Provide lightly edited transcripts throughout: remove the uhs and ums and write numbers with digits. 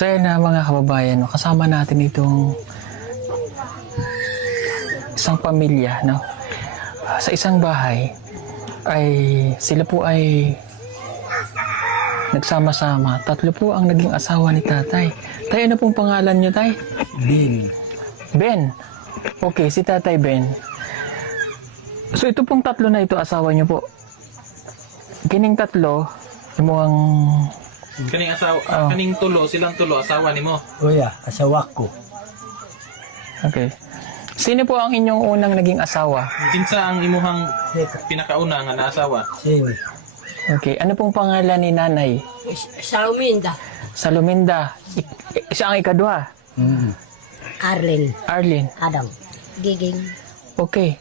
Kaya na mga kababayan, no, kasama natin itong isang pamilya, no? Sa isang bahay ay sila po ay nagsama-sama. 3 po ang naging asawa ni tatay. Tay, ano pong pangalan niyo, tay? Ben. Ben. Okay, si tatay Ben. So ito pong 3 na ito, asawa niyo po. Kining 3, mo ang... Kaning asawa, kaning silang tulo, asawa nimo. Oya, asawa ko. Okay. Sino po ang inyong unang naging asawa? Kinsa ang imuhang pinakauna nga naasawa? Sini. Okay. Ano pong pangalan ni nanay? Saluminda. Saluminda. Siya ang ikadwa. Arlen. Arlene. Adam. Giging. Okay.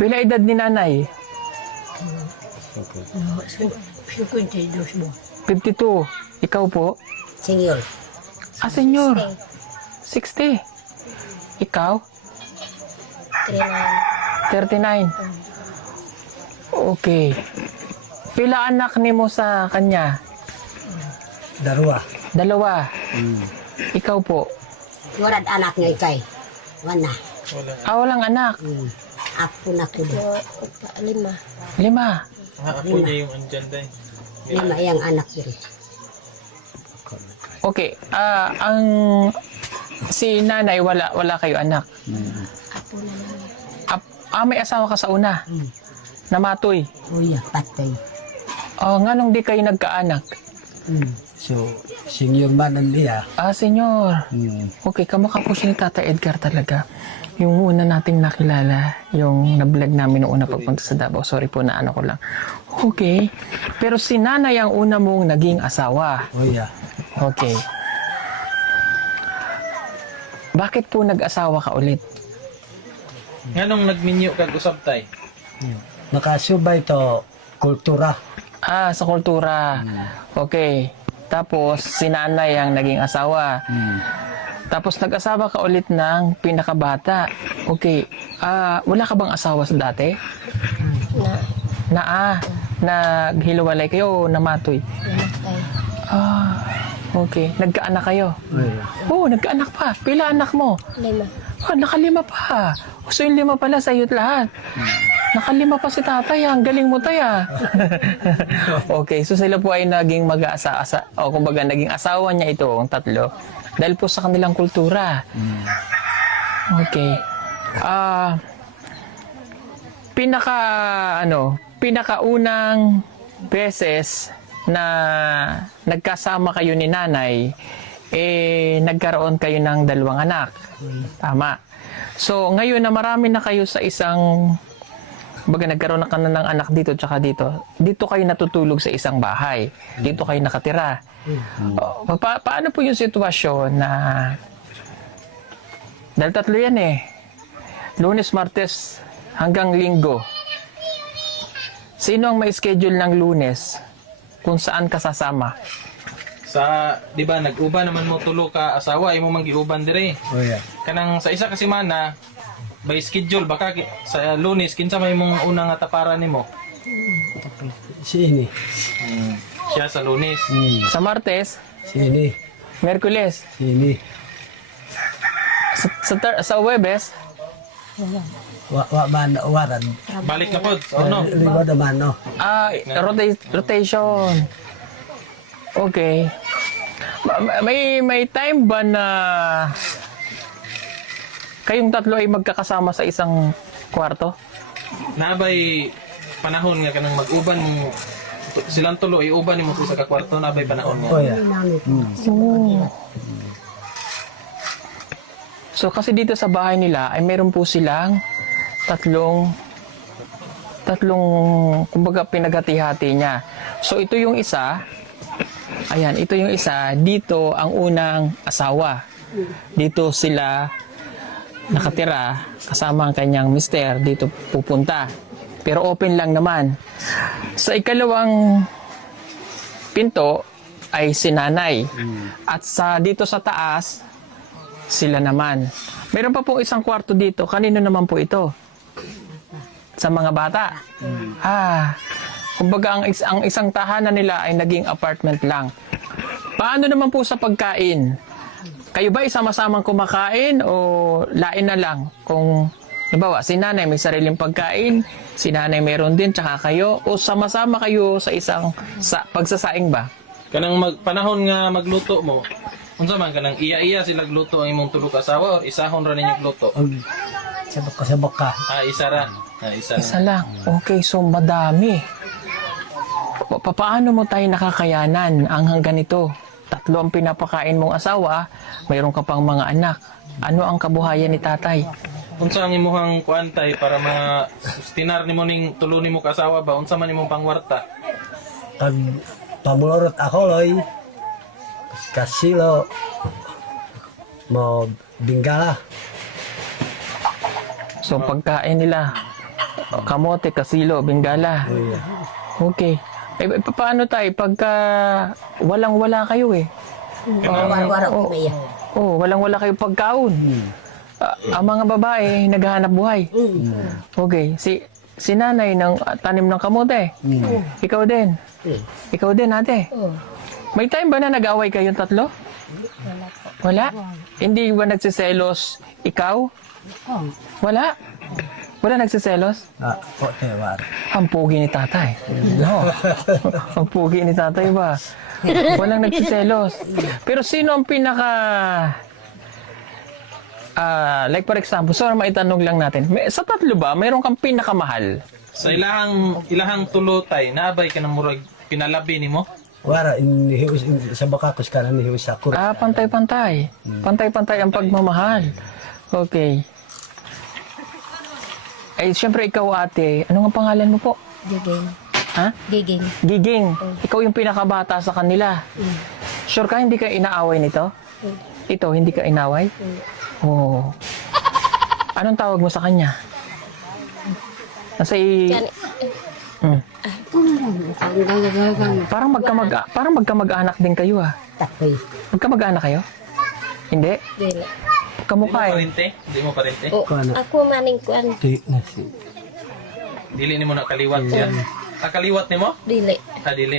Pila edad ni nanay? Okay. 52 mo. 52. Ikaw po? Senyor. Ah, senyor. 60. Ikaw? 39. Okay. Pila anak ni mo sa kanya? Darwa. 2. Ikaw po? Warad anak nga ikay. Wana. Wala. Ah, walang anak. Apo na ko. 5. 5. Ako niya yung andyan day. 5 iyang anak yun. Okay. Ang si nanay wala kayo anak. Apo na lang. May asawa ka sa una. Namatoy. Uya, patay. Nganong di kayo nagkaanak? So, senior man ang dia. Senyor. Okay, kamukha po siya ni Tata Edgar talaga. Yung una nating nakilala, yung na-vlog namin noong una pagpunta sa Davao. Sorry po na ano ko lang. Okay. Pero si nanay ang una mong naging asawa. Oya. Okay. Bakit po nag-asawa ka ulit? Nganong nagminyo kag usab tay? Nakasubay to kultura. Sa kultura. Okay. Tapos, si nanay ang naging asawa. Tapos, nag-asawa ka ulit ng pinakabata. Okay. Wala ka bang asawa sa dati? Naghiwalay kayo o namatoy? Okay. Nagkaanak kayo? Oya. Oo, nagkaanak pa. Pila anak mo? 5. Naka-5 pa. So, yung 5 pala sa iyo't lahat. Naka-5 pa si tatay. Ang galing mo, taya. Okay, so sila po ay naging mag-asa-asa. O kumbaga, naging asawa niya ito, ang 3. Dahil po sa kanilang kultura. Okay. Pinakaunang beses na nagkasama kayo ni nanay, nagkaroon kayo ng 2 anak. Tama. So, ngayon na marami na kayo sa isang, nagkaroon na ka na ng anak dito tsaka dito. Dito kayo natutulog sa isang bahay. Dito kayo nakatira. Paano po yung sitwasyon na, dahil 3 yan Lunes, Martes, hanggang Linggo. Sino ang may schedule ng Lunes kung saan ka sasama? Sa, di ba, nag-uban naman mo tulo ka asawa, imo man giuban dire. Oya. Kanang sa isa ka semana, by schedule, baka sa Lunes, kinsa may mong unang ataparan nimo? Sini. Siya sa Lunes. Sa Martes, Sini. Merkules, Sini. sa Huwebes, Wa man waran. Balik na po, no? Liwa naman no. rotation. Okay. May time ba na kayong 3 ay magkakasama sa isang kwarto? Nabay panahon nga kanang mag-uban mo, silang tulo iuban nimo sa kakwarto, nabay panahon nga. Oya. So kasi dito sa bahay nila ay meron po silang tatlong kumbaga pinaghati-hati niya. So ito yung isa. Ayan, ito yung isa. Dito ang unang asawa. Dito sila nakatira kasama ang kanyang mister. Dito pupunta. Pero open lang naman. Sa ikalawang pinto ay si nanay. At dito sa taas, sila naman. Meron pa po isang kwarto dito. Kanino naman po ito? Sa mga bata. Kumbaga ang isang tahanan nila ay naging apartment lang. Paano naman po sa pagkain? Kayo ba isama-samang kumakain o lain na lang? Kung, halimbawa, si nanay may sariling pagkain, si nanay meron din, tsaka kayo, o sama-sama kayo sa isang pagsasaing ba? Kanang panahon nga magluto mo, unsa man kanang iya-iya sila gluto ang imong tulo ka asawa or isahon ra ninyo gluto? Sabak ka. Isa ra. Isa Isa lang. Okay, so madami. Paano mo tayo nakakayanan ang hanggang ito? 3 ang pinapakain mong asawa, mayroon ka pang mga anak. Ano ang kabuhayan ni tatay? Unsa ang imuhang kuantay para tinar nimo ning tulo nimo ka asawa ba? Unsa man imong pangwarta? Pag pamulorot ako, loy, kasilo, mo bingala. So pagkain nila, kamote, kasilo, bingala. Okay. Paano tayo pagka walang-wala kayo eh? Wara-wara ko iya. Walang-wala kayo pagkaon. Ang mga babae, naghahanap buhay. Okay. Si nanay ng tanim ng kamote. Ikaw din. Ikaw din, ate. May time ba na nag-away kayong 3? Wala? Hindi ba nagsiselos ikaw? Wala? Wala nagsiselos? War. Ang pugi ni tatay. No. Ang pugi ni tatay ba? Walang nagsiselos. Pero sino ang pinaka... like for example, so maitanong lang natin. Sa 3 ba, mayroon kang pinakamahal? Sa ilahang tulo tay, naabay ka ng murag pinalabi nimo? Wara, sa bakakos ka na nihiwis ako. Pantay-pantay. Pantay-pantay ang pagmamahal. Okay. Ay, syempre ikaw ate, ano nga pangalan mo po? Giging. Ha? Giging. Giging. Ikaw yung pinakabata sa kanila. Sure ka hindi ka inaaway nito? Ito, hindi ka inaway? Oo. Anong tawag mo sa kanya? Parang magkamag-anak din kayo ah. Takoy. Magkamag-anak kayo? Hindi? Dili. Kamukha eh. Parente? Hindi mo parente? Ako maning kuan. Dili nimo na kaliwat siya. Kaliwat nimo? Dili. Dili.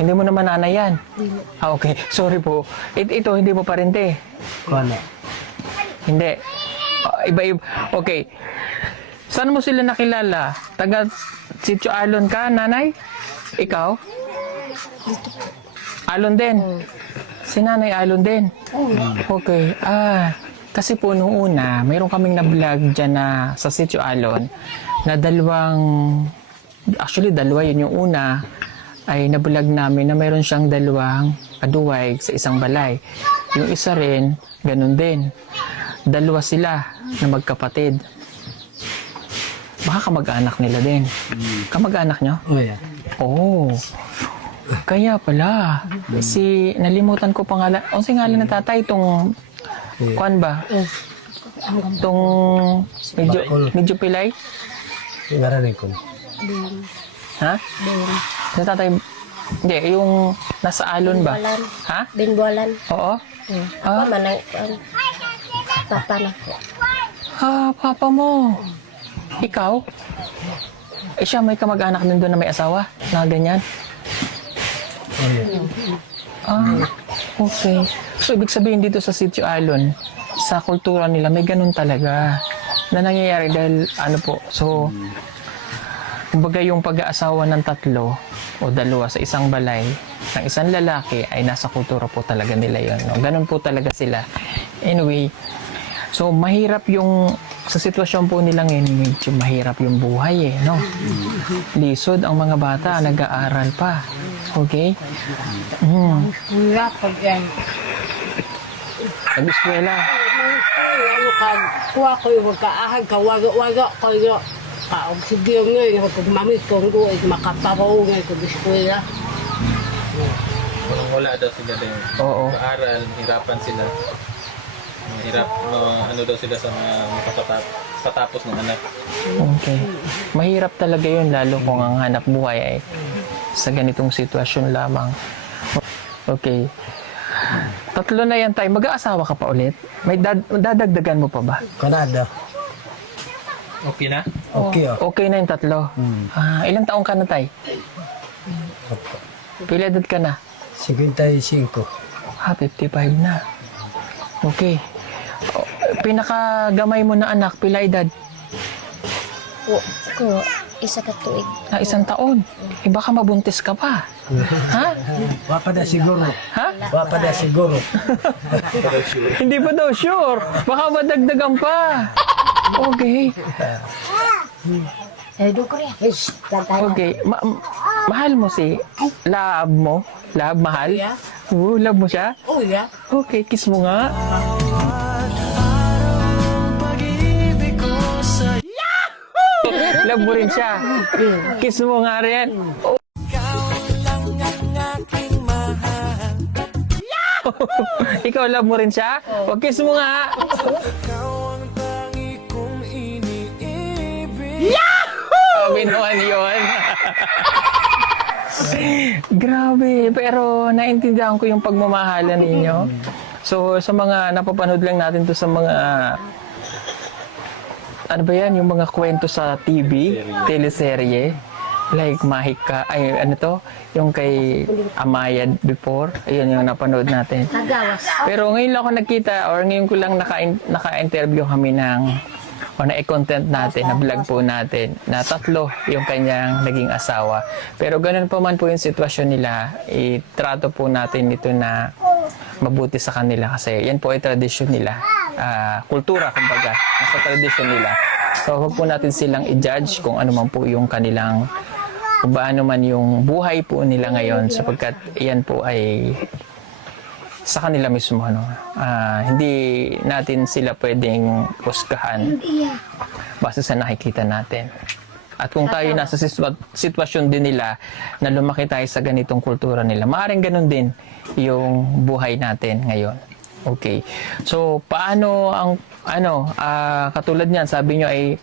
Hindi mo naman nanay yan. Dili. Okay. Sorry po. Ito, hindi mo parente. Kuana. Hindi. Iba-iba. Okay. Saan mo sila nakilala? Taga Sitio Alon ka, nanay? Ikaw? Alon din? Si nanay Alon din? Okay. Kasi po nung una, mayroon kaming na-vlog dyan na sa Sitio Alon na actually dalawa yun. Yung una ay na-vlog namin na mayroon siyang 2 aduwag sa isang balay. Yung isa rin, ganun din. 2 sila na magkapatid. Baka kamag-anak nila din. Kamag-anak nyo? Yeah. Oh. Kaya pala. Nalimutan ko pangalan. Ang singalan ng tatay, itong... Kuan ba? Itong... Medyo pilay? Ngaranin ko. Ha? Yung tatay... Hindi, yung nasa alon ba? Binbualan. Ha? Binbualan. Oo? Ako manang kuan. Papa na ko. Papa mo. Ikaw? Siya may kamag-anak din doon na may asawa? Na ganyan? Okay. So, ibig sabihin dito sa Sitio Alon, sa kultura nila, may ganun talaga na nangyayari dahil so, kumbaga yung pag-aasawa ng 3 o 2 sa isang balay ng isang lalaki ay nasa kultura po talaga nila yun. No? Ganun po talaga sila. Anyway, so mahirap yung sa sitwasyon po nila ngayon, medyo mahirap yung buhay no? Lisod ang mga bata, nag-aaral pa. Okay? Hirap pag yan. Nag-eskwela. Kuha ko yung magkaahag ka, waga ko yung sige ngayon, pagmamit ko ng makaparaw ngayon ko biskwela. Wala daw sila din. Oo. Aaral, hirapan sila. Hirap, daw sila sa mga patapos ng anak. Okay. Mahirap talaga yun, lalo kung ang hanap buhay ay sa ganitong sitwasyon lamang. Okay. 3 na yan tayo. Mag-aasawa ka pa ulit? May dadagdagan mo pa ba? Kanada. Okay na? Okay, Okay na yung 3. Ilang taong ka na tayo? Pila edad ka na? 55. 55 na. Okay. O, pinakagamay mo na anak, pila edad? Ko, isa ka tuig. Na 1 taon. Eh baka mabuntis ka pa. Ha? Wapa na siguro. Ha? Wapa na siguro. Hindi pa daw sure. Baka madagdagan pa. Okay. Okay. Mahal mo si love mo? Love, mahal? Yeah. Love mo siya? Oh, yeah. Okay, kiss mo nga. Love mo rin siya. Kiss mo nga rin. Ikaw love mo rin siya? O kiss mo nga. Sabi naman yun. Grabe, pero naintindihan ko yung pagmamahalan ninyo. So, sa mga napapanood lang natin to sa mga ano ba yan, yung mga kwento sa TV, teleserye, like Mahika, ay ano to, yung kay Amaya before, ayun yung napanood natin. Nagawas. Pero ngayon lang ako nakita, or ngayon ko lang naka-interview kami ng, o na-content natin, na vlog po natin, na 3 yung kanyang naging asawa. Pero ganun pa man po yung sitwasyon nila, itrato po natin ito na mabuti sa kanila kasi yan po ay tradisyon nila. Kultura, kumbaga, nasa tradisyon nila. So, huwag po natin silang i-judge kung ano man po yung kanilang, kung paano man yung buhay po nila ngayon sapagkat yan po ay sa kanila mismo. Ano? Hindi natin sila pwedeng husgahan base sa nakikita natin. At kung tayo nasa sitwasyon din nila na lumaki tayo sa ganitong kultura nila, maaaring ganun din yung buhay natin ngayon. Okay. So, paano ang, katulad niyan, sabi nyo ay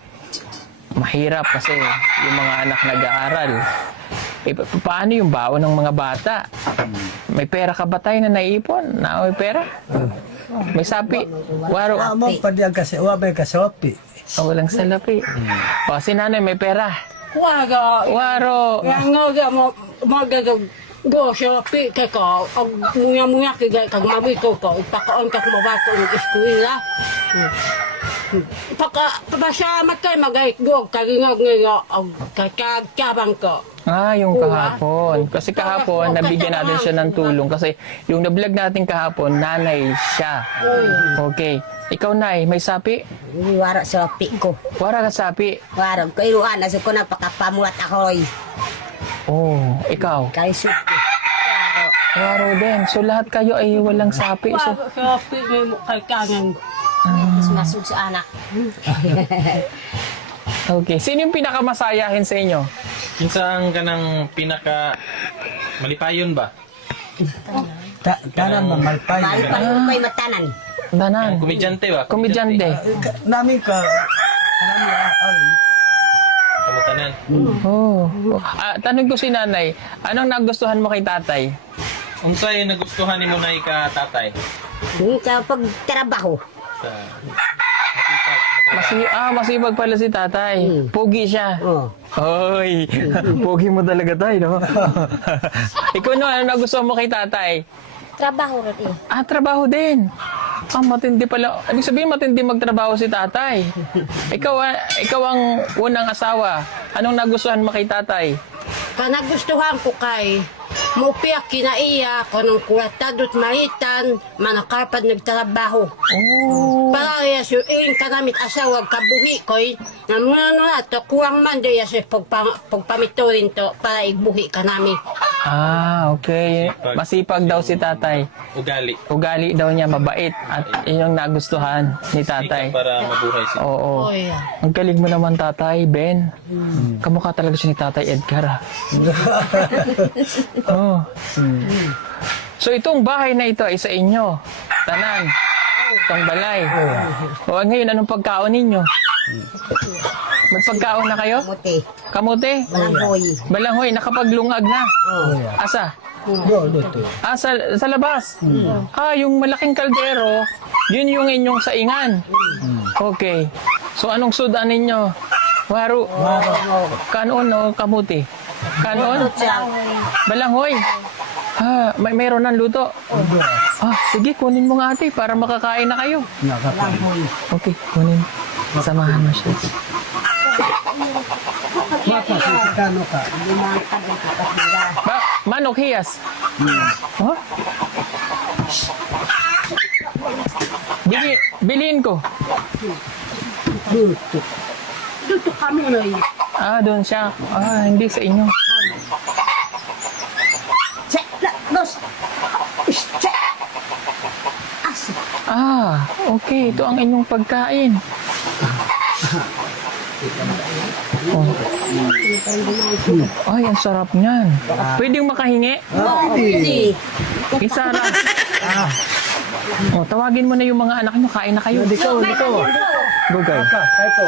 mahirap kasi yung mga anak nag-aaral. Paano yung baon ng mga bata? May pera ka ba tayo na naiipon? May pera? May sapi? Waro? Amo pa diyan kasi wabay kasopi. Walang salapi. O, si nanay may pera? Waga. Waro? Yang nga magagag go siya pi kay ko ang muya kay kag mami ko ipakaon kag mabato ng eskwela. Pasalamat kay magay go kagingag nga kagkabang ko. Yung kahapon. Kasi kahapon, nabigyan natin siya ng tulong. Kasi yung na-vlog natin kahapon, nanay siya. Okay. Ikaw, Nay, may sapi? Wara sa ko. Wara ka sapi. Wara ko iruan na ko na pakapamuat ako'y. Ikaw. Kay suki. Waro din. So, lahat kayo ay walang sapi. So, Sapi mo kay kanang Mas masug sa anak. okay. Sino yung pinakamasayahin sa inyo? Kinsang ka ng pinaka malipayon ba? Tanan mamalpay. Bali pa rin ko'y matanan. Danan. Komedyante ba? Komedyante. Namin ka. Kamutanan. Tanong ko si nanay, anong nagustuhan mo kay tatay? Unsay nagustuhan nimo na ika tatay? Yung kapag trabaho. Sa Masipag pala si tatay. Pogi siya. Oh. Hoy, pogi mo talaga tayo, no? Ikaw no, ano nagustuhan mo kay tatay? Trabaho rin eh. Trabaho din. Matindi pala. Ibig sabihin, matindi magtrabaho si tatay. Ikaw ang unang asawa. Anong nagustuhan mo kay tatay? Panagustuhan ko kay mupiak kinaiya kanang kuwatadot mahitan manakarpad nagtrabaho. Para yaso in kanamit asawag kabuhi koy na mano na to kuwang man de yaso pagpamiturin to para igbuhi kanami. Okay. Masipag daw si tatay. ugali. Ugali daw niya mabait at yun yung nagustuhan ni tatay. Para mabuhay siya. Oo. Oh, yeah. Ang galing mo naman tatay, Ben. Kamukha talaga siya ni tatay Edgar. Oh. So itong bahay na ito ay sa inyo. Tanan. Itong balay. Ngayon, anong pagkaon ninyo? May pagkaon na kayo? Muti. Kamote? Balanghoy. Balanghoy, nakapaglungag na. Asa? Dito. Sa labas? Yung malaking kaldero, yun yung inyong saingan. Okay. So anong sudan ninyo? Waro. Kanon o kamuti? Kanon? Balanghoy. Mayroon ng luto. Sige, kunin mo nga ate para makakain na kayo. Nakakain. Okay, kunin. Samahan mo siya. Baka si Kano ka. Manok hiyas. Huh? Bilhin ko. Duto. Dito kami na yun. Doon siya. Hindi sa inyo. Okay. Ito ang inyong pagkain. Ay, ang sarap niyan. Pwedeng makahingi? Hindi. Isara. Tawagin mo na yung mga anak nyo. Kain na kayo. Dito. Gugay. Ito.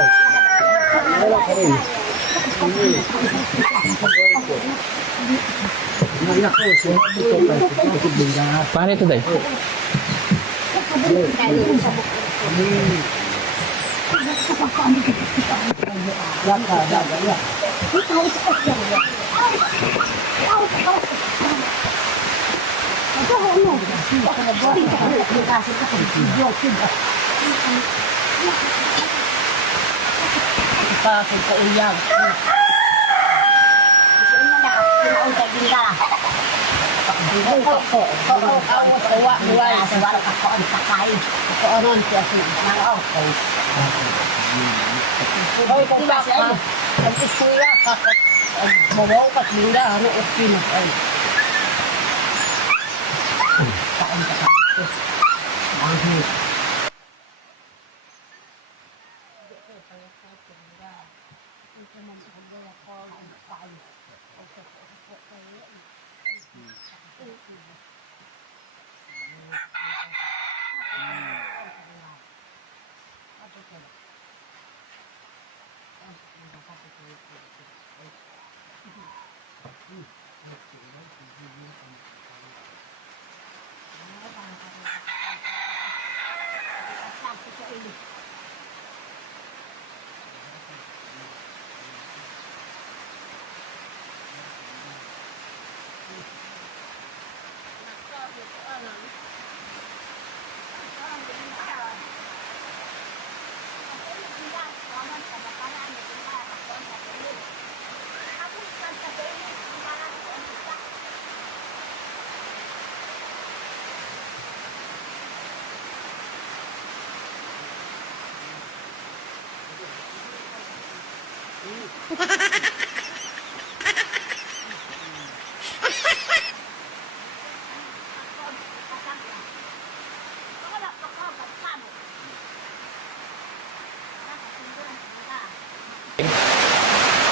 Wala ka rin. Naiyak ko. Dito ka. Paano ito, Day? Bakit ka iyak?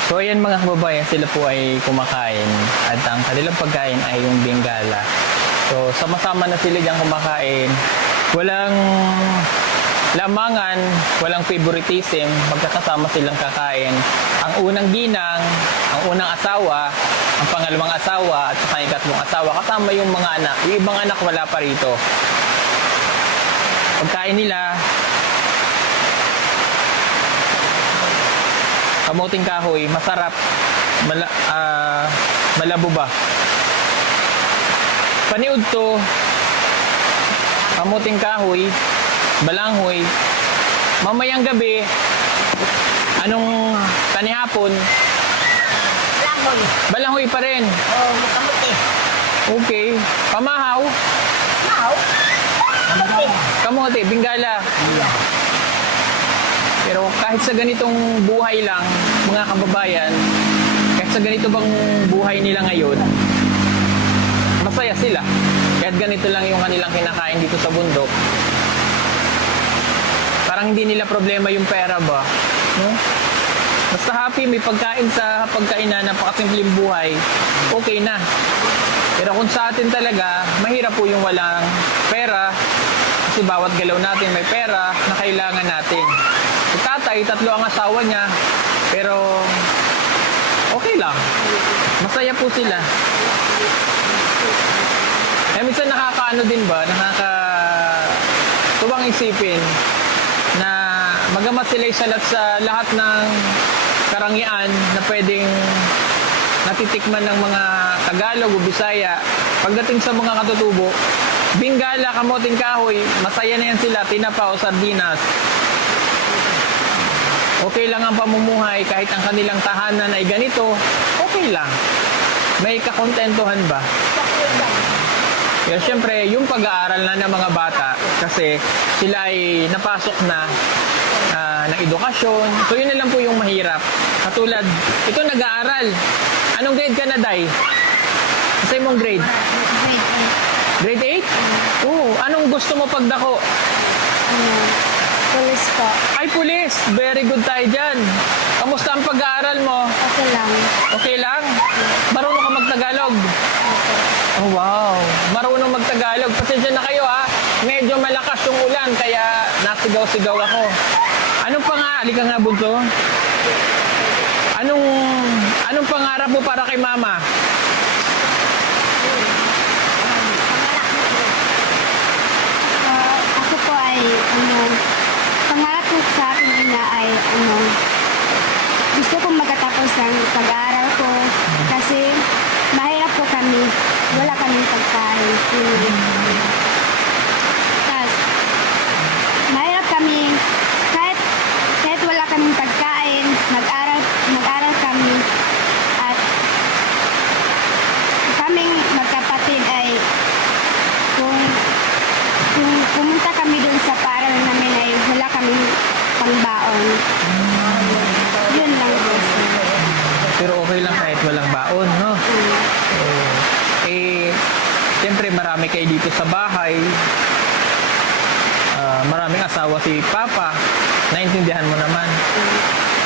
So ayan mga kababayan, sila po ay kumakain at ang kanilang pagkain ay yung bingala. So sama-sama na sila diyang kumakain. Walang lamangan, walang favoritism, magkakasama silang kakain. Ang unang ginang, ang unang asawa, ang pangalawang asawa at saka yung ikatlong asawa, kasama yung mga anak. Yung ibang anak wala pa rito. Pagkain nila, kamuting kahoy, masarap, malabo ba? Paniud to, kamuting kahoy, balanghoy, mamayang gabi, anong tanihapon? Langoy. Balanghoy pa rin. Oh, kamuti. Okay. Pamahaw, Wow. Kamuti. kamote, bingala. Pero kahit sa ganitong buhay lang, mga kababayan, kahit sa ganito bang buhay nila ngayon, masaya sila. Kahit ganito lang yung kanilang kinakain dito sa bundok. Parang hindi nila problema yung pera ba? No? Basta happy, may pagkain sa pagkainan, napakasimpleng buhay, okay na. Pero kung sa atin talaga, mahirap po yung walang pera, kasi bawat galaw natin may pera na kailangan natin. Si tatay, 3 ang asawa niya, pero okay lang. Masaya po sila. Minsan nakakaano din ba, tuwang isipin na magamat sila isalat sa lahat ng karangyaan na pwedeng natitikman ng mga Tagalog o Bisaya, Pagdating sa mga katutubo, Bingala, kamoting kahoy, masaya na yan sila, tinapa o sardinas. Okay lang ang pamumuhay kahit ang kanilang tahanan ay ganito, okay lang. May kakontentuhan ba? Pero syempre, yung pag-aaral na ng mga bata kasi sila ay napasok na ng edukasyon. So yun na lang po yung mahirap. Katulad, ito nag-aaral. Anong grade ka na, Day? Sa mong grade? Grade 8? Oo. Anong gusto mo pagdako? Pulis po. Ay, pulis! Very good tayo dyan. Kamusta ang pag-aaral mo? Okay lang. Okay lang? Marunong ka magtagalog? Oh, wow. Marunong magtagalog. Pasensya na kayo, ha? Medyo malakas yung ulan, kaya nasigaw-sigaw ako. Anong halika nga, bunso? Anong pangarap mo para kay mama? Ako po ay, pangarap ko sa aking ina ay, gusto kong magkatapos ng pag-aaral ko kasi mahirap po kami. Wala kaming pagkain. Tapos, mahirap kami kahit wala kaming pagkain, mag-aral kami at kaming magkapatid ay kung pumunta kami dun sa paaralan namin ay wala kaming pangbaon. Yun lang po. Pero okay lang kahit walang baon, no? Siyempre marami kayo dito sa bahay. Maraming asawa si Papa. Naintindihan mo naman.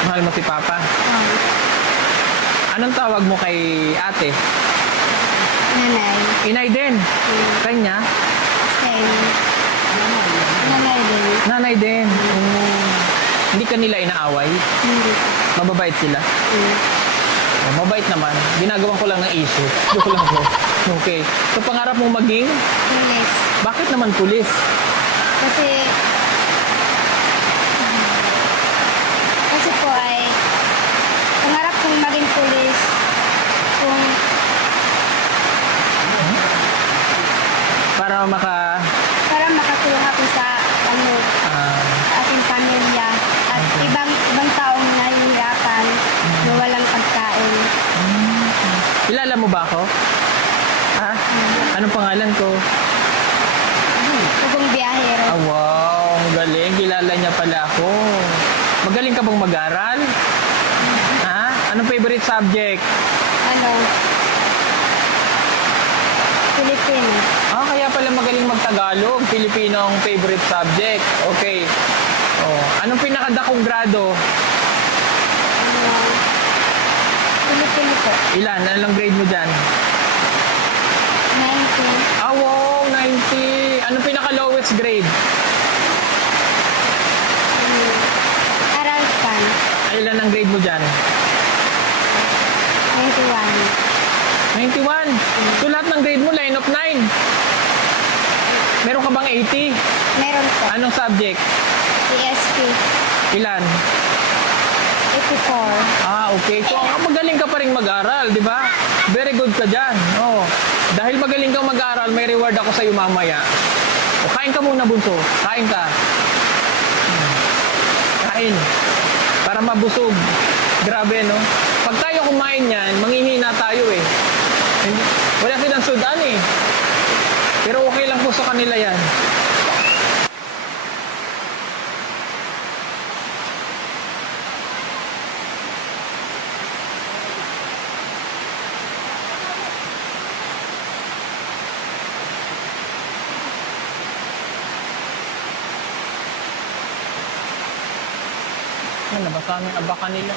Mahal mo si Papa. Anong tawag mo kay ate? Nanay. Inay din. Kanya? Same. Nanay din. Nanay din. Hindi ka nila inaaway? Hindi. Mababait sila? Mabait naman. Ginagawan ko lang ng issue. Joke lang po. Okay. So pangarap mong maging? Pulis. Bakit naman pulis? Kasi po ay pangarap kong maging pulis kung Para para makatulong ako sa aking pamilya at ibang taong nahihirapan na walang pagkain. kilala mo ba ako? Ha? Anong pangalan ko? Kung biyahero. Ah, wow. Ang galing. Kilala niya pala ako. Magaling ka bang mag-aral? Ha? Anong favorite subject? Pilipino. Kaya pala magaling mag-Tagalog. Filipino ang favorite subject. Okay. Anong pinakadakong grado? Pilipino po. Ilan? Anong grade mo dyan? 19. Wow. 90. Anong pinaka-lowest grade? Aralpan. Ilan ang grade mo dyan? 91. 91. So lahat ng grade mo, line of 9. Meron ka bang 80? Meron po. Anong subject? ESP. Ilan? 84. Okay. So, magaling ka pa rin mag-aral, di ba? Very good ka dyan. Dahil magaling kang mag-aral, may reward ako sa iyo mamaya. Kain ka muna, bunso. Kain ka. Kain. Para mabusog. Grabe, no? Pag tayo kumain yan, manghihina tayo eh. Wala silang sudan eh. Pero okay lang po sa kanila yan. Nabasa ng abaka nila.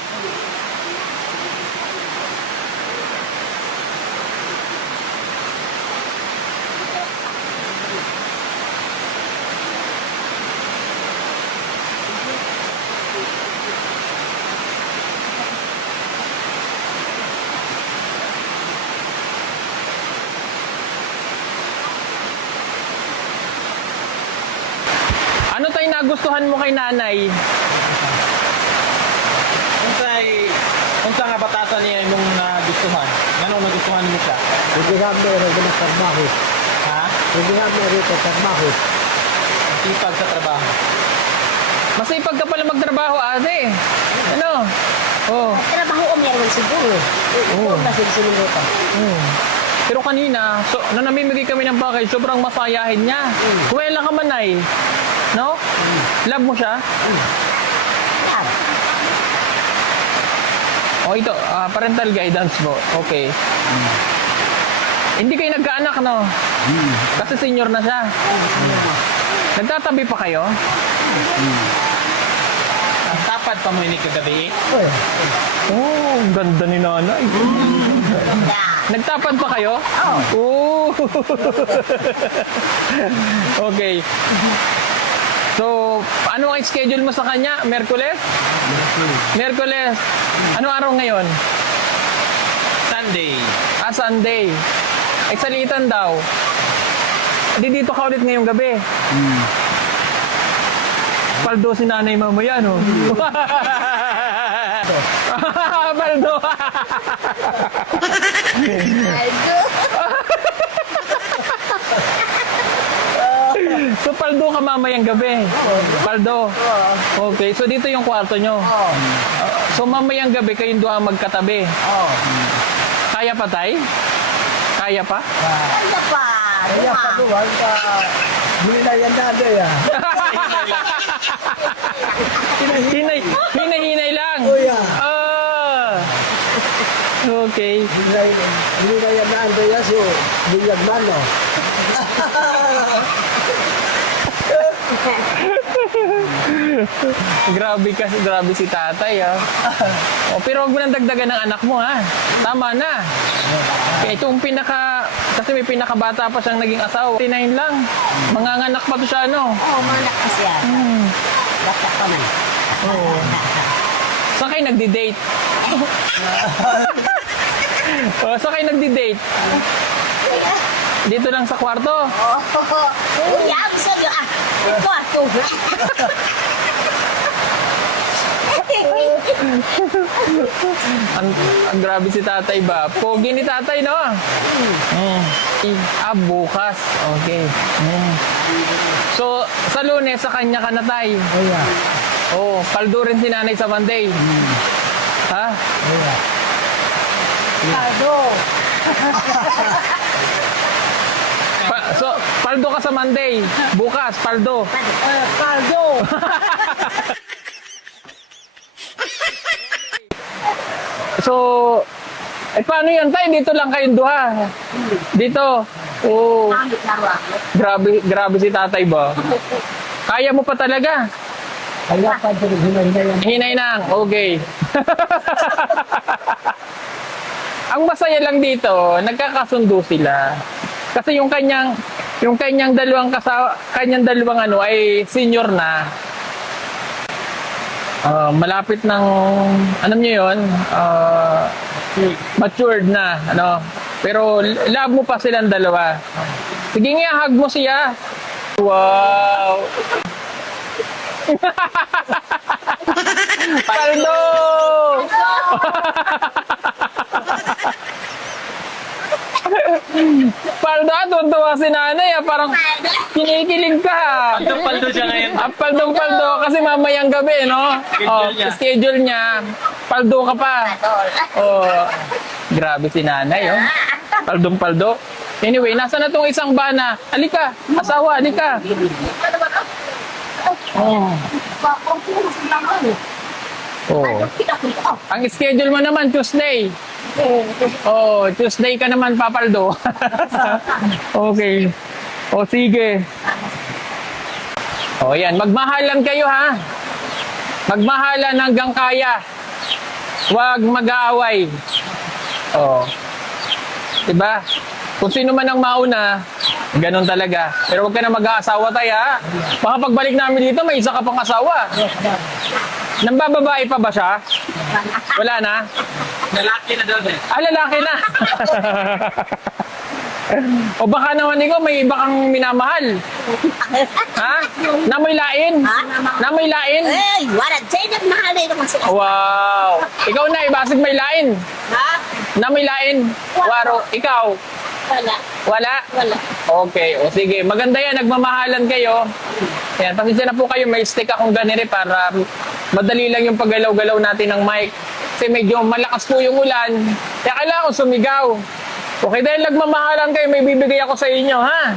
Ano tayo nagustuhan mo kay nanay? Kung sa nga batasan niya yung nagustuhan, anong nagustuhan mo siya? Hindi nga meron na trabaho. Ha? Hindi nga meron na trabaho. Sipag sa trabaho. Masipag ka pala magtrabaho, ate. Ano? Oh. Trabaho o meron siguro. Oo. Kasi sinubukan. Pero kanina, so, nung namimigay kami ng package, sobrang masayahin niya. Kuwela ka man ay. No? Love mo siya? Oh, ito, parental guidance mo. Okay. Hindi kayo nagkaanak, no? Kasi senior na siya. Nagtatabi pa kayo? Ang tapad pa mo ini kagabi. Oh, ang ganda ni nanay. Nagtapad pa kayo? Oo. Okay. So, ano ang schedule mo sa kanya? Merkules? Merkules. Ano araw ngayon? Sunday. Sunday. Ay, salitan daw. Di dito ka ulit ngayong gabi. Paldo si nanay mamaya, no? Paldo. So, paldo ka mamayang gabi? Paldo? Okay, so dito yung kwarto nyo? So, mamayang gabi kayong duha magkatabi? Kaya pa, tay? Kaya pa? Ano pa? Kaya pa doon ka. Hindi na yan nado ya. Hinay lang? Oh, yeah. Okay. Hindi na yan nado ya. So, bilyag man no. Grabe si tatay, ah. Oh, pero huwag mo nang dagdagan ng anak mo, ha? Tama na. Kaya itong kasi may pinakabata pa siyang naging asawa. 39 lang. Manganganak pa to siya, no? Oo, manak kasi yan. Bata pa man. Saan kayo nagdi-date? Saan kayo nagdi-date? Dito lang sa kwarto? Kuya, gusto nyo kwarto. Ang grabe si tatay ba? Pogi ni tatay, no? Bukas. Okay. So, sa Lunes, sa kanya ka na, tay? Oh, yeah. Oh, paldo rin si nanay sa Monday. Ha? Oh, yeah. Pardo. So, paldo ka sa Monday. Bukas, paldo. Pardo. So, paano yan, tay? Dito lang kayong duha. Dito. Oh, grabe si tatay ba? Kaya mo pa talaga? Kaya pa doon hinay yan. Hinay nang, okay. Ang masaya lang dito, nagkakasundo sila. Kasi yung kanyang dalawang ano ay senior na. Malapit ng, alam niyo yun, matured na, ano. Pero love mo pa silang dalawa. Sige nga, hug mo siya. Wow! Paldo! Paldo, tuntua si nanay. Parang kinikilig ka. Paldo siya ngayon. Paldo. Kasi mamayang gabi, no? Schedule niya. Paldo ka pa. Grabe si nanay, oh. Paldo. Anyway, nasa na tong isang bana. Halika, asawa, halika. Ang schedule mo naman, Tuesday. Tuesday ka naman, papaldo. Okay. Sige. Yan. Magmahalan kayo, ha? Magmahalan hanggang kaya. Huwag mag-aaway. Diba? Kung sino man ang mauna, ganun talaga. Pero huwag ka na mag-aasawa tayo, ha? Baka pagbalik namin dito, may isa ka pang asawa. Nambababae pa ba siya? Wala na? Lalaki na daw eh. Lalaki na. O baka naman ikaw, may iba kang minamahal. Ha? Namoy lain? Namoy lain? Wala. Sa'yo nagmahalay naman sila. Wow. Ikaw na, ibasig may lain. Ha? Namoy lain. Waro, ikaw. Wala. Wala? Wala. Okay, o sige. Maganda yan, nagmamahalan kayo. Yan, pasensya na po kayo, may stick akong ganire para madali lang yung paggalaw-galaw natin ng mic. Kasi medyo malakas po yung ulan. Kaya kailangan ko sumigaw. Okay, dahil nagmamahalan kayo, may bibigay ako sa inyo, ha?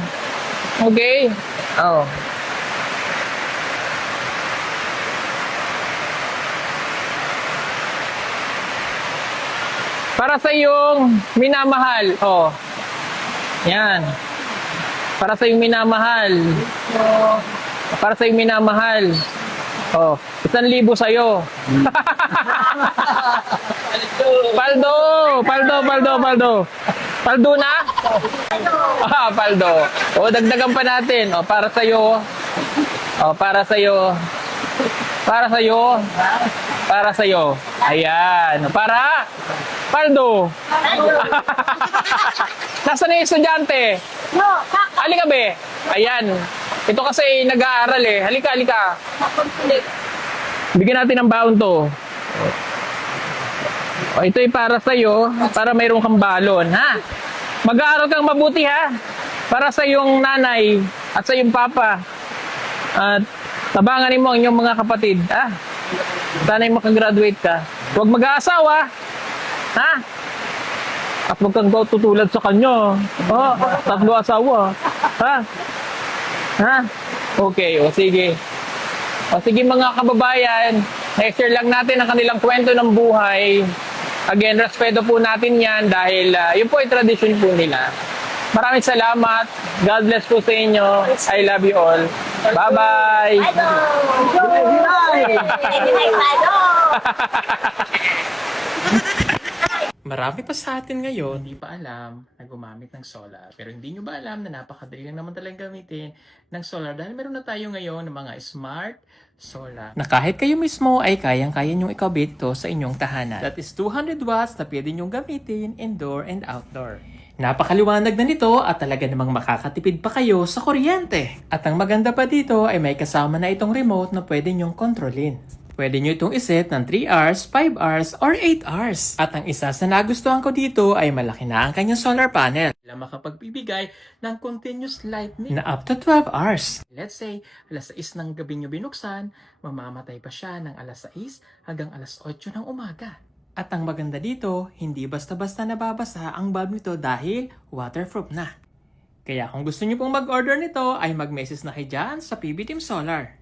Okay? Oh. Para sa iyong minamahal. Oh. Yan. Para sa iyong minamahal. Para sa iyong minamahal. Oh, 1,000 sa'yo. Paldo! Paldo, paldo, paldo. Paldo na? Ah, paldo. O, dagdagan pa natin. O, para sa'yo. O, para sa'yo. Para sa'yo. Para sa'yo. Ayan. Para? Paldo. Nasaan na yung estudyante? Halika, be. Ayan. Ito kasi nag-aaral eh. Halika, halika. Bigyan natin ng baon to. O, ito ay para sa'yo, para mayroon kang balon, ha? Mag-aaral kang mabuti, ha? Para sa iyong nanay at sa iyong papa. At tabanganin mo ang iyong mga kapatid, ha? Sana'y makagraduate ka. Huwag mag-aasawa, ha? At huwag kang tutulad sa kanya. Oh, 3 asawa, ha? Ha? Okay, o sige. O sige mga kababayan, na-share lang natin ang kanilang kwento ng buhay. Again, respeto po natin yan dahil yun po ay tradition po nila. Maraming salamat. God bless po sa inyo. I love you all. Bye-bye. Marami pa sa atin ngayon, hindi pa alam na gumamit ng solar. Pero hindi nyo ba alam na napakadali lang naman talagang gamitin ng solar dahil meron na tayo ngayon ng mga smart solar. Na kahit kayo mismo ay kayang-kaya nyong ikabit to sa inyong tahanan. That is 200 watts na pwede nyong gamitin indoor and outdoor. Napakaliwanag na nito at talaga namang makakatipid pa kayo sa kuryente. At ang maganda pa dito ay may kasama na itong remote na pwede nyong kontrolin. Pwede nyo itong iset ng 3 hours, 5 hours, or 8 hours. At ang isa sa nagustuhan ko dito ay malaki na ang kanyang solar panel. Na makapagbibigay ng continuous lightning na up to 12 hours. Let's say, alas 6 ng gabi nyo binuksan, mamamatay pa siya ng alas 6 hanggang alas 8 ng umaga. At ang maganda dito, hindi basta-basta nababasa ang bulb nito dahil waterproof na. Kaya kung gusto nyo pong mag-order nito, ay mag-message na kayo dyan sa PB Team Solar.